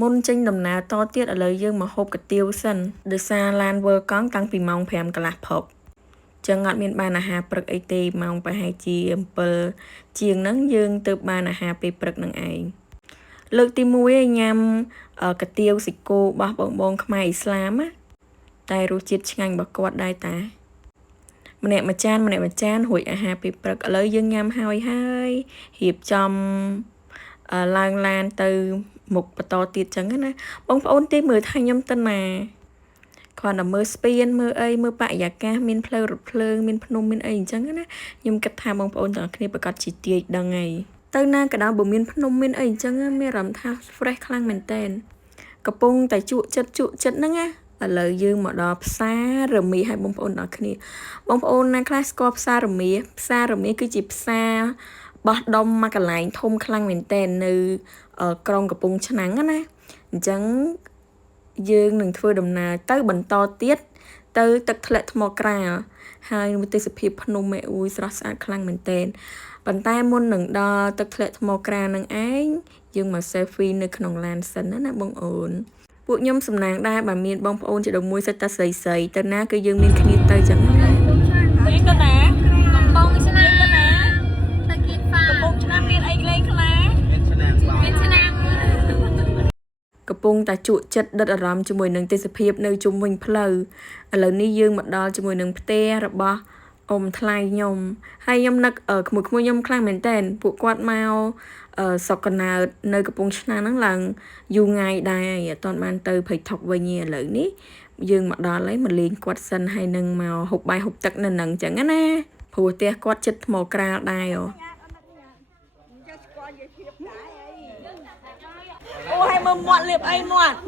មុនចេញដំណើរតទៀតឥឡូវយើងមកហូបកាទៀវសិនដោយសារឡានវើកង់តាំងពីម៉ោង 5 កន្លះផប់ចឹងអត់មានបានអាហារព្រឹកអីទេម៉ោងប្រហែលជា7ជាងហ្នឹងយើងទៅបានអាហារពេលព្រឹកនឹងឯងលើកទី1ឯងញ៉ាំកាទៀវសាច់គោរបស់បងខ្មែរអ៊ីស្លាមណាតែរសជាតិឆ្ងាញ់របស់គាត់ដែរតាម្នាក់មួយចានរួចអាហារពេលព្រឹកឥឡូវយើងញ៉ាំហើយរៀបចំឡើងឡានទៅមុខបន្តទៀតចឹងណាបងប្អូនទីមើលថាខ្ញុំទៅណាគ្រាន់តែមើលស្ពានមើលអីមើលបរិយាកាសមានផ្លូវរថភ្លើងមានភ្នំមានអីអញ្ចឹងណាខ្ញុំគិតថាបងប្អូនទាំងអស់គ្នាប្រកាសជាទាយដឹងហើយទៅណាក៏ដោយបើមានភ្នំមានអីអញ្ចឹងមានអារម្មណ៍ថា fresh ខ្លាំងមែនតើកំពុងតែជក់ចិត្តហ្នឹងណាឥឡូវយើងមកដល់ផ្សាររមៀឲ្យបងប្អូនទាំងគ្នាបងប្អូនណាខ្លះស្គាល់ផ្សាររមៀគឺជាផ្សារបោះដុំមកកន្លែងធំខ្លាំងមែនតើនៅក្រុងកំពង់ឆ្នាំងណាអញ្ចឹងយើងនឹងធ្វើដំណើរទៅបន្តទៀតទៅទឹកធ្លាក់ថ្មក្រាលហើយទេសភាពភ្នំមេអ៊ូយស្រស់ស្អាតខ្លាំងមែនតើប៉ុន្តែមុននឹងដល់ទឹកធ្លាក់ថ្មក្រាលនឹងឯងយើងមក selfie នៅក្នុងឡានសិនណាបងអូនពួកខ្ញុំសំណាងដែរបើមានបងប្អូនជាដមួយសិតតែស្រីទៅណាគឺយើងមានគ្នាទៅចឹងណាទៅទៅណាកំពង់ឆ្នាំទៅណាទៅគៀនហ្វាកំពង់ឆ្នាំមានអីលេងខ្លះមានឆ្នាំកំពុងតែជក់ចិត្តដិតអារម្មណ៍ជាមួយនឹងទេសភាពនៅជុំវិញផ្លូវឥឡូវនេះយើងមកដល់ជាមួយនឹងផ្ទះរបស់អ៊ំថ្លៃខ្ញុំហើយខ្ញុំនឹកក្មួយខ្ញុំខ្លាំងមែនតើពួកគាត់មកសុកកណើតនៅកំពង់ឆ្នាំងហ្នឹងឡើងយូរថ្ងៃដែរអត់ទាន់បានទៅភ័យថុកវិញទេឥឡូវនេះយើងមកដល់ហើយមកលេងគាត់សិនហើយនឹងមកហូបបាយហូបទឹកនៅនឹងអញ្ចឹងណាព្រោះផ្ទះគាត់ចិត្តថ្មក្រាលដែរអូឲ្យមើលមាត់លៀបអីមាត់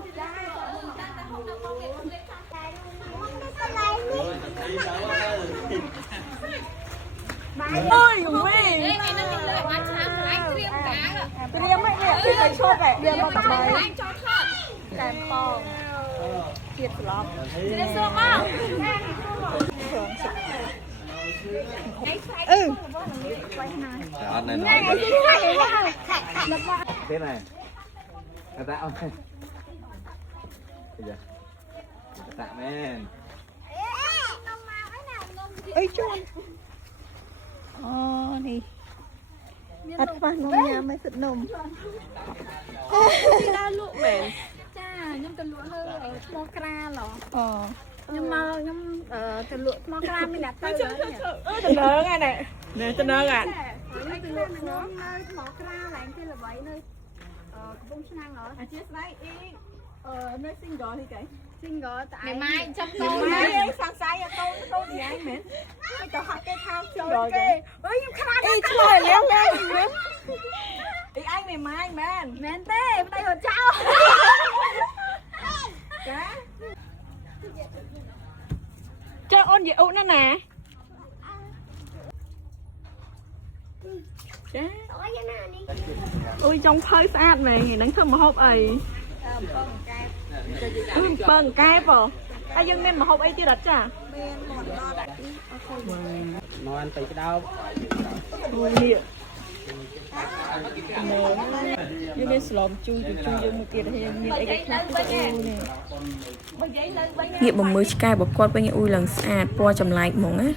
ôi ui đây này nó lên ăn sáng lại kriêm cá kriêm ấy kriêm cái chốt này kriêm bao tập này cho thớt kèm kho thịt lọp thịt xương không thế này tạ không bây giờ tạ men ấy chôn nè ăn phát nôm nhà mới sụt nôm ra lụa mềm cha nhưng cần lụa hơi ở Mokra lỏ nhưng mà từ lụa Mokra mới đặt tay tình nợ ngay này nè tình nợ à từ lụa nó nơi Mokra là anh tên là vậy nơi bông sang rồi à chia slice đi nơi single thì cái single tại ngày mai chấp ngày mai sáng say tôi thì anh mến cái tao học cái thao rồi cái ơi em khai đi chơi léo léo đi anh ngày mai men men tê đây hồi trao cá cho ôn gì ôn nó nè ôi trong hơi sát này nắng thơm mà hộp ấy bần cay bò ai dân nên mà hộp ấy chưa đặt chả nó ăn từ cái đâu nhiều nhưng nên slom chui từ chui dương một tiền hay nhìn ấy cái khác nè nghiệp bằng mới sky bọc quạt bên ui lần xa po chầm lại mỏng á